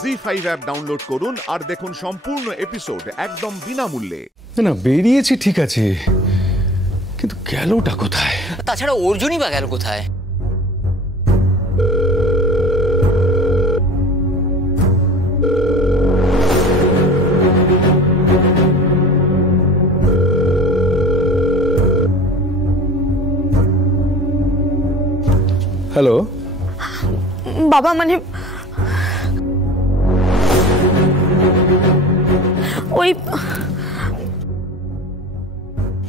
ZEE5 app download করুন আর দেখুন সম্পূর্ণ এপিসোড একদম বিনামূল্যে। না বেরিয়েছি ঠিক আছে, কিন্তু গেলটা কোথায়? তাছাড়া অর্জুনই বা গেল কোথায়? হ্যালো বাবা, মানে ওই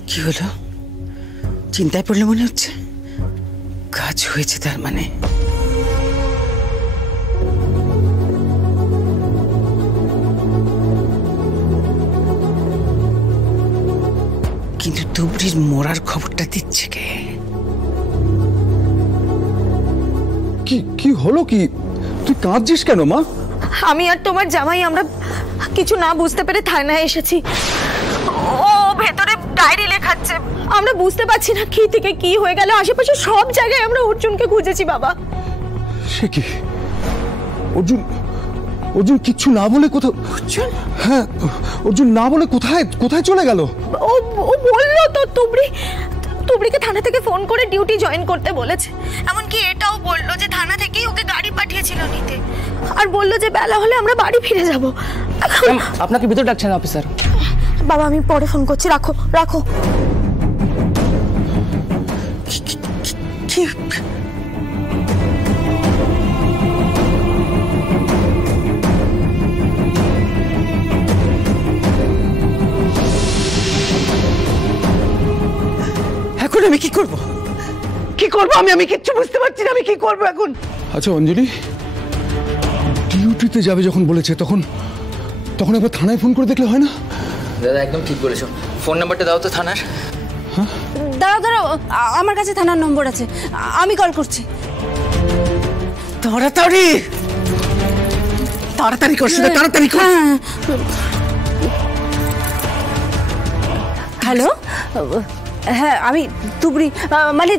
কি হলো? চিন্তায় পড়লে মনে হচ্ছে। কাজ হয়েছে তার মানে। কিন্তু তুবড়ির মরার খবরটা দিচ্ছে কে? কি হলো? কি তুই কাঁদছিস কেন মা? আমি আর তোমার জামাই আমরা কিছু না বুঝতে পেরে থানায় এসেছি। ও ভেতরে ডায়েরি লেখাচ্ছে, আমরা বুঝতে পারছি না কি থেকে কি হয়ে গেল। আশেপাশে সব জায়গায় আমরা অর্জুনকে খুঁজেছি বাবা। সে কি? অর্জুন কিচ্ছু না বলে কোথাও? অর্জুন? হ্যাঁ, অর্জুন না বলে কোথায় চলে গেল? ও বললো তো তুবড়িকে থানা থেকে ফোন করে ডিউটি জয়েন করতে বলেছে। এমনকি এটাও বললো যে থানা থেকেই ওকে গাড়ি পাঠিয়েছিল নিতে, আর বললো যে বেলা হলে আমরা বাড়ি ফিরে যাব। আপনাকে ভিতর ডাকছেন অফিসার। বাবা আমি পরে ফোন করছি, রাখো। কি? এখন আমি কি করব? আমি কিচ্ছু বুঝতে পারছি না। আমি কি করব এখন? আচ্ছা অঞ্জলি, ডিউটিতে যাবে যখন বলেছে তখন একবার থানায় ফোন করে দেখলে হয় না? দাদা একদম ঠিক বলেছো। ফোন নাম্বারটা দাও তো থানার। দাঁড়াও, আমার কাছে থানার নম্বর আছে, আমি কল করছি। তাড়াতাড়ি করছি না, তাড়াতাড়ি কর। হ্যালো, হ্যাঁ আমি তুবড়ি, মানে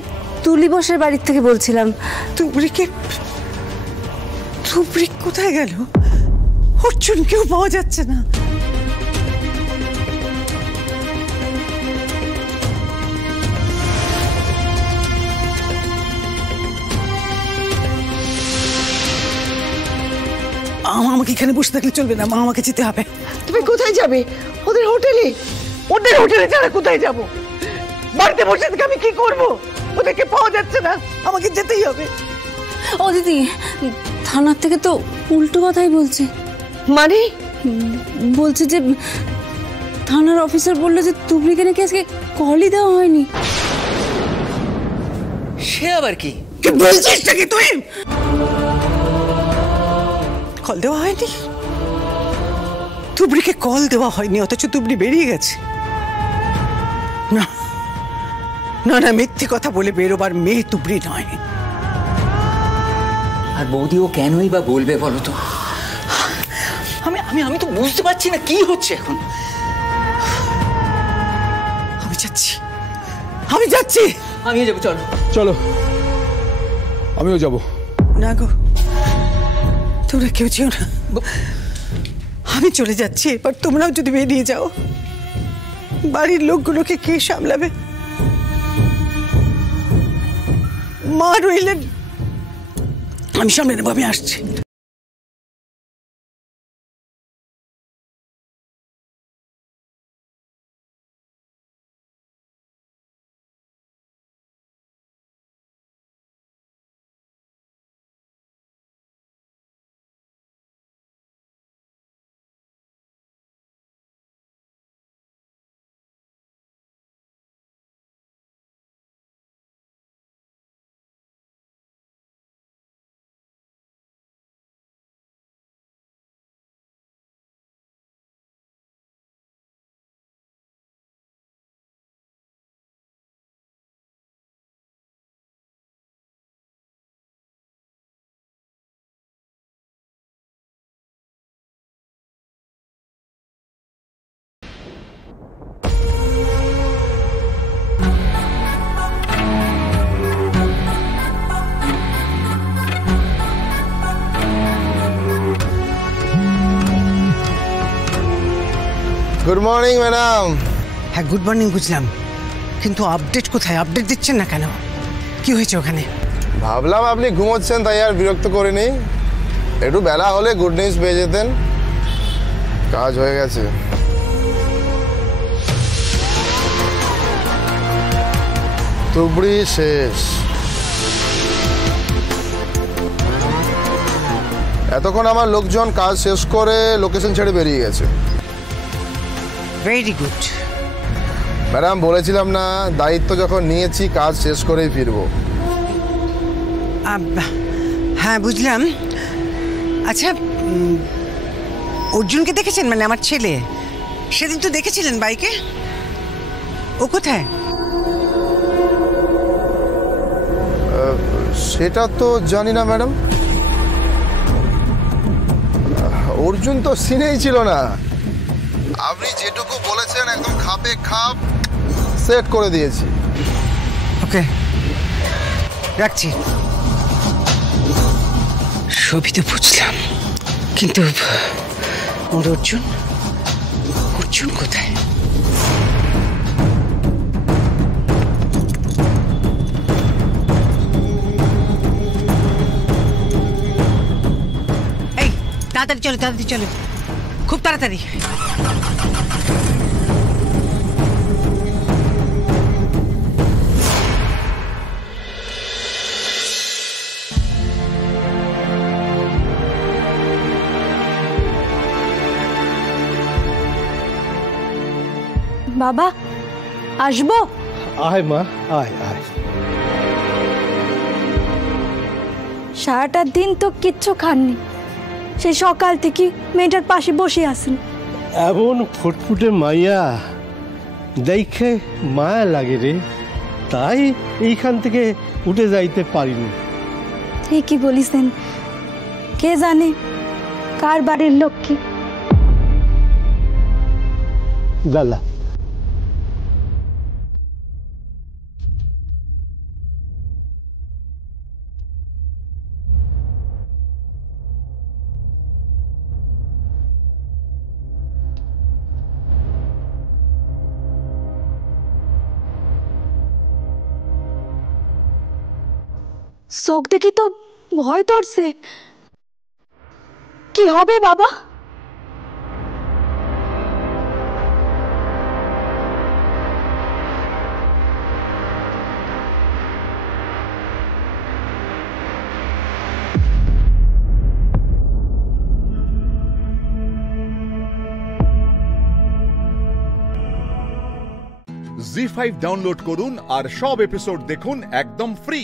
তুলি বসের বাড়ির থেকে বলছিলাম। তুবড়ি কোথায় গেল? অর্জুন কেউ পাওয়া যাচ্ছে না। আমাকে এখানে বসে থাকলে চলবে না, মা আমাকে যেতে হবে। তুমি কোথায় যাবে? ওদের হোটেলে যারা কোথায় যাব? বাড়িতে বসে থেকে আমি কি করব? ওদেরকে পাওয়া যাচ্ছে না, আমাকে যেতেই হবে। ও দিদি, থানার থেকে তো উল্টো কথাই বলছে। মানে? বলছে যে থানার অফিসার বললো যে তুবড়িকে নাকি আজকে কলই দেওয়া হয়নি। সে আবার কি? কি বলছিস নাকি তুই? কল দেওয়া হয়নি? তুবড়িকে কল দেওয়া হয়নি, অথচ তুবড়ি বেরিয়ে গেছে। না না না, মিথ্যে কথা বলে বেরোবার মেয়ে তুবড়ি নয়। আর বৌদি ও কেনই বা বলবে বলো তো? আমি তো বুঝতে পারছি না কি হচ্ছে এখন। আমি যাচ্ছি। আমিও যাবো, চলো আমিও যাব। না গো, তোমরা কেউ যেও না, আমি চলে যাচ্ছি। এবার তোমরাও যদি বেরিয়ে যাও, বাড়ির লোকগুলোকে কে সামলাবে? মা রইলেন, আমি সামলে নেবো, আমি আসছি। Good morning madam. হ্যাঁ গুড মর্নিং বুঝলাম, কিন্তু আপডেট কোথায়? আপডেট দিচ্ছেন না কেন? কি হয়েছে ওখানে? ভাবলাম আপনি ঘুমোচ্ছেন তাই আর বিরক্ত করিনি। একটু বেলা হলে গুড নিউজ পেয়ে যেতেন। কাজ হয়ে গেছে। তুবড়ি শেষ। এতক্ষণ আমার লোকজন কাজ শেষ করে লোকেশন ছেড়ে বেরিয়ে গেছে। Very good. ম্যাডাম বলেছিলাম না, দায়িত্ব যখন নিয়েছি কাজ শেষ করেই ফিরবো। হ্যাঁ বুঝলাম। আচ্ছা অর্জুনকে দেখেছেন? মানে আমার ছেলে, সেদিন তো দেখেছিলেন বাইকে, ও কোথায়? সেটা তো জানি না ম্যাডাম। অর্জুন তো সিনেই ছিল না। আপনি যেটুকু বলেছেন একদম খাপে খাপ সেট করে দিয়েছি। ওকে রাখছি। সবই তো বুঝলাম, কিন্তু ওর অর্জুন, অর্জুন কোথায়? এই তাড়াতাড়ি চলো, তাড়াতাড়ি চলো, খুব তাড়াতাড়ি। বাবা আসবো? আয় মা, আয় আয়। সারাটা দিন তো কিচ্ছু খাননি, সেই সকাল থেকে মেয়েটার পাশে বসে আছেন। এমন ফুটফুটে মাইয়া দেখে মায়া লাগে রে, তাই এইখান থেকে উঠে যাইতে পারিনি। ঠিকই বলিছেন, কে জানে কার বাড়ির লক্ষ্মী। বেলা চোখ দেখি তো ভয় ধরছে। কি হবে বাবা? জি5 ডাউনলোড করুন আর সব এপিসোড দেখুন একদম ফ্রি।